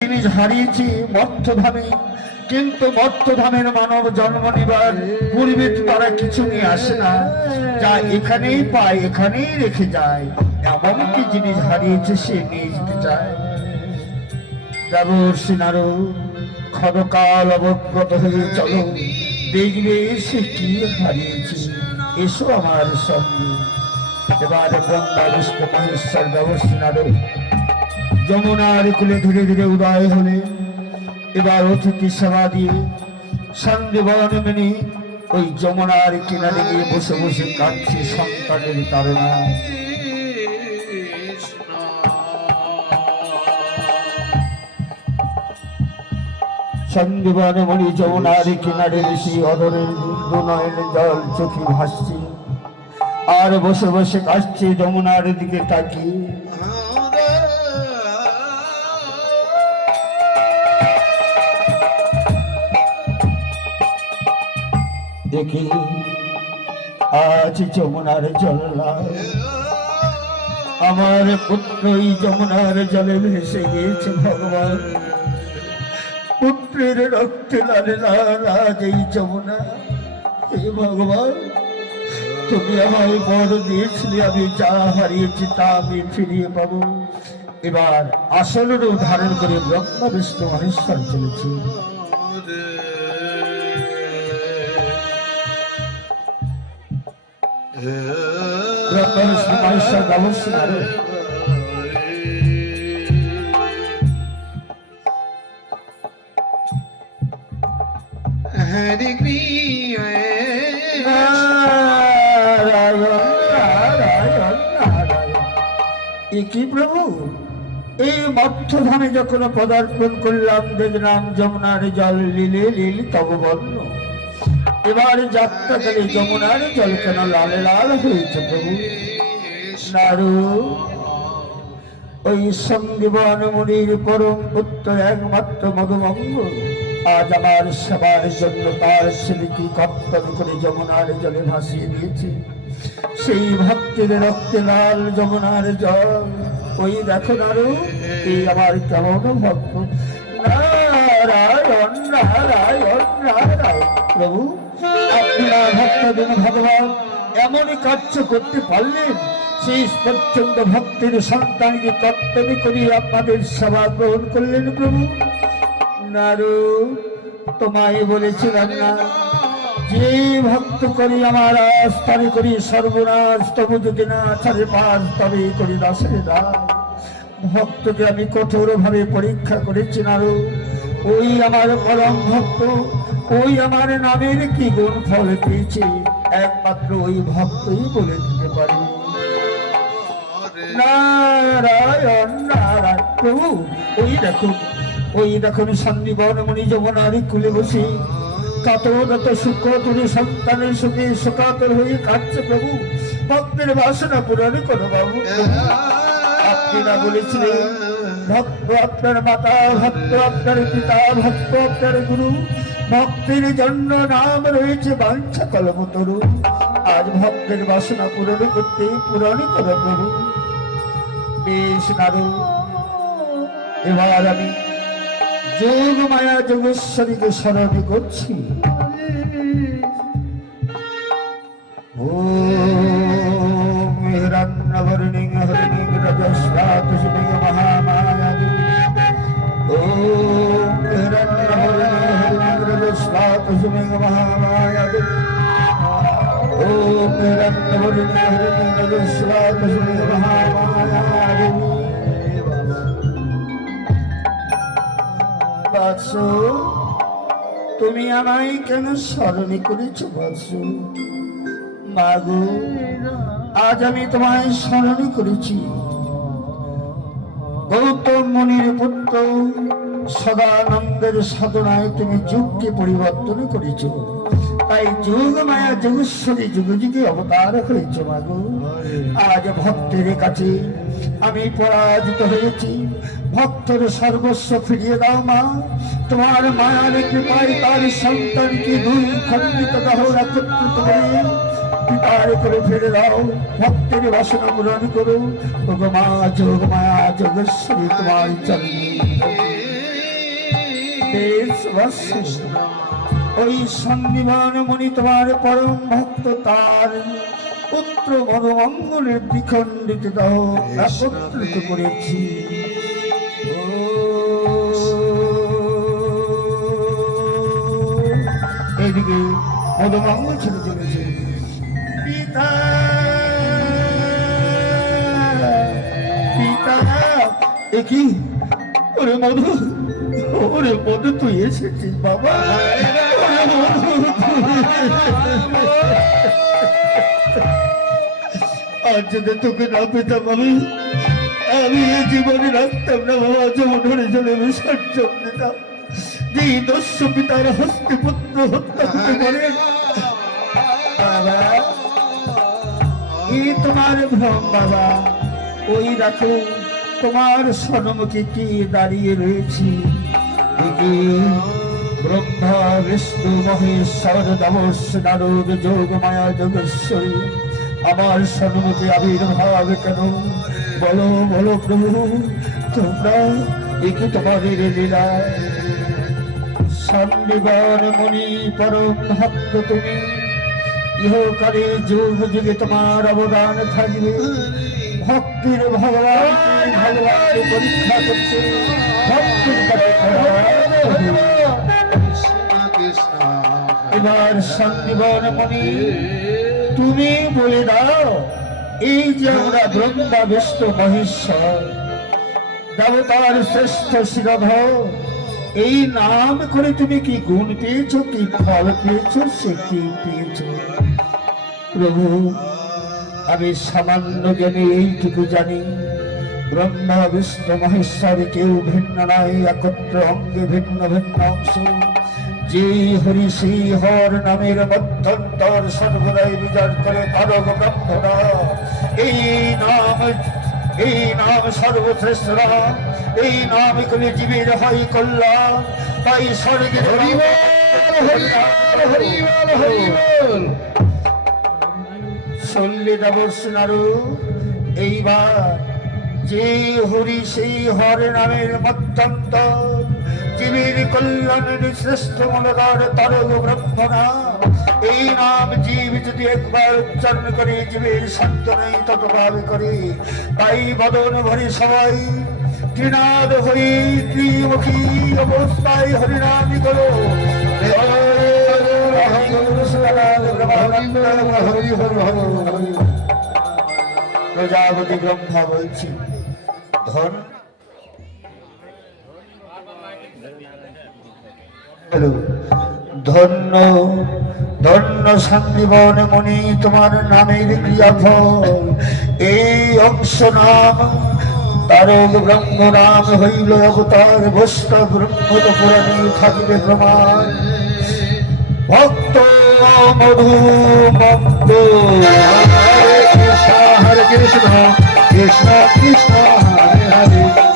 জিনিস হারিয়েছি মর্তধামে, কিন্তু মর্তধামের মানব জন্ম নেবার পূর্বে তারা কিছু নিয়ে আসে না, যা এখানেই পায় এখানেই রেখে যায়। এমন কি জিনিস হারিয়েছে সে নিয়ে যেতে চায়। দেবর্ষি নারদ, ক্ষণকাল অবগত হয়ে চলো, দেখবে সে কি হারিয়েছে। এসো আমার সঙ্গে। এবার ব্রহ্মা বিষ্ণু মহেশ্বর দেবর্ষি নারদ যমুনার কুলে ধীরে ধীরে উদয় হলে। এবার অতিথি সেবা দিয়ে সন্দীবন মেনে ওই যমুনার কিনারে গিয়ে বসে বসে কাঁদছে সন্তানের তারা। সন্দীবন মণি যমুনার কিনারে বেশি অদরে দুনয়ন জল চোখে ভাসছে, আর বসে বসে কাঁদছে যমুনার দিকে তাকিয়ে। দেখি আজ যমুনার জল আমার পুত্রই যমুনার জলে ভেসে গিয়েছে। ভগবান, পুত্রের রক্তে লালে লাল আজ এই যমুনা। হে ভগবান, তুমি আমায় বর দিয়েছিলে, আমি যা হারিয়েছি তা আমি ফিরিয়ে পাবো। এবার আসল রূপ ধারণ করে ব্রহ্মা বিষ্ণু মহেশ্বর চলেছি। ব্রহ্মা বিষ্ণু মহেশ্বর দেবর্ষি নারদ হরে কৃষ্ণ কি প্রভু, এই মর্তধামে যখন পদার্পণ করলাম দেখলাম যমুনার জল লীলে লীল তব বর্ণ। এবার যাত্রাকালে যমুনার জল কেন লাল লাল হয়েছে প্রভু? নারদ, ওই সন্দীবন মুনির পরম পুত্র একমাত্র মধুমঙ্গ আজ আমার সেবার জন্য তার ছেলেকে কর্তন করে যমুনার জলে ভাসিয়ে দিয়েছে। সেই ভক্তের রক্তে লাল যমুনার জল। ওই দেখো নারদ, এই আমার কেমন ভক্ত। নারায়ণ নারায়ণ নারায়ণ। প্রভু, আপনারা ভক্তদের ভগবান এমনই কার্য করতে পারলেন, সেই প্রচন্ড ভক্তের সন্তানকে কর্তব্য করিয়ে আপনাদের সেবা গ্রহণ করলেন প্রভু। নারদ, তোমায় বলেছিলাম না, যে ভক্ত করি আমার আস্থানে করি সর্বনাশ, তবু যদি না ছাড়ে পাঁচ তবে করি দাসের দাস। ভক্তকে আমি কঠোর ভাবে পরীক্ষা করেছি নারদ। ওই আমার পরম ভক্ত, ওই আমার নামের কি গুণ ফল পেয়েছে একমাত্র ওই ভক্তই বলে দিতে পারে। নারায়ণ নারায়ণ। প্রভু, ওই দেখুন সন্দীবন মুনি যমুনার কুলে বসে কাতরত সুখ তুলে সন্তানের সুখে শোকাতুর হয়ে কাঁদছে প্রভু। ভক্তের বাসনা পূরণ করো বাবু। আপনারা বলেছিলেন ভক্ত আপনার মাতা, ভক্ত আপনার পিতা, ভক্ত আপনার গুরু, ভক্তের জন্য নাম রয়েছে বাঞ্ছা কল্পতরু। আজ ভক্তের বাসনা পূরণ করতে পূরণ করো প্রভু। বেশ নারদ, এবার আমি যোগ মায়া যোগেশ্বরীকে স্মরণ করছি। ওম হিরণ্যবর্ণিং হরিণিং রজস্বাতস্মিং মহামায়া। ওম হিরণ্যবর্ণিং হরিণিং রজস্বাতস্মিং মহামায়া। ওম হিরণ্যবর্ণিং হরিণিং রজস্বাতস্মিং মহামায়া। বৎস, তুমি আমায় কেন স্মরণ করেছ বৎস? মাগো, আজ আমি তোমায় স্মরণ করেছি। গৌতম মুনির পুত্র সদানন্দের সাধনায় তুমি যুগকে পরিবর্তন করেছ, তাই যুগ মায়া যোগেশ্বরী যুগ যুগে অবতার হয়েছ। মাগো, আজ ভক্তের কাছে আমি পরাজিত হয়েছি। ভক্তের সর্বস্ব ফিরিয়ে দাও মা। তোমার মায়ার কৃপায় তার সন্তানকে দুই খণ্ডিত দেহ একত্রিত করে পিতার করে ফিরে দাও। ভক্তের বাসনা পূরণ করো। মা যোগ মায়া যোগেশ্বরী তোমার চরণে ভাষ্য ওই সন্নিবান মণি তোমার পরম ভক্ত তার পুত্র মনোমঙ্গলের দ্বিখণ্ডিত দেহ একত্রিত করেছি। এইদিকে মনোমঙ্গল ছেড়ে চলেছে। পিতা পিতা একই ওরে মধু, ওরে মধু তুই এসেছিস বাবা। আজ যদি তোকে না পেতাম আমি এ জীবনে রাখতাম না বাবা। যেমন ধরে চলে বিসর্জন দিতাম যে দস্যু পিতার হস্তে পুত্র হত্যা করতে পারে। বাবা এই তোমার ভ্রম বাবা। ওই রাখো তোমার সন্মুখে কি দাঁড়িয়ে রয়েছি। ব্রহ্মা বিষ্ণু মহেশ্বর নমস নারদ যোগ মায়া যোগেশ্বরী আমার সন্মুখে আবির্ভাব কেন? বলো বলো প্রভু, তোমরা একে তোমাদের লীলা। সন্নিবান মণি পরম ভক্ত তুমি, ইহকালে যুগ যুগে তোমার অবদান থাকবে। ভক্তির ভগবান ভগবানকে পরীক্ষা করছে। ভক্তির এবার সন্নিবান মণি তুমি বলে দাও, এই যে আমরা ব্রহ্মা বিষ্ণু মহেশ্বর দেবতার শ্রেষ্ঠ শিরোধর, এই নাম করে তুমি কি গুণ পেয়েছো, কি ফল পেয়েছো, সে কি পেয়েছো? প্রভু আমি সামান্য জ্ঞানে এইটুকু জানি, ব্রহ্মা বিষ্ণু মহেশ্বর কেউ ভিন্ন নয়, একত্র অঙ্গে ভিন্ন ভিন্ন অংশ। যে হরি সেই হর নামের মধ্যন্তর সর্বদাই বিচার করে তারক ব্রহ্মরা। এই নাম সর্বশ্রেষ্ঠ নাম, এই নাম করে জীবের হয় কল্যাণ। তাই স্বর্গের চল্লিশ অবর্ষণারু এইবার যে হরি সেই হর নামের মধ্যন্তর জীবের কল্যাণের শ্রেষ্ঠ মূলধার তারক ব্রহ্মণা। এই নাম জীব যদি একবার উচ্চারণ করে জীবের সান্ত্বনাই ততভাবে করে। তাই বদন ভরে সবাই ত্রিনাদ হরি ত্রিমুখী অবস্থায় হরিনামই করো। প্রজাপতি ব্রহ্মা বলছি, ধন ধন্য ধন্য সন্নিবন মণি তোমার নামের ক্রিয়াফল। এই অংশ নাম তারক ব্রহ্ম নাম হইল অবতার। বৈষ্ণব ব্রহ্ম তো পুরাণে থাকিবে প্রমাণ। ভক্ত মধু ভক্ত হরে কৃষ্ণ কৃষ্ণ কৃষ্ণ হরে হরে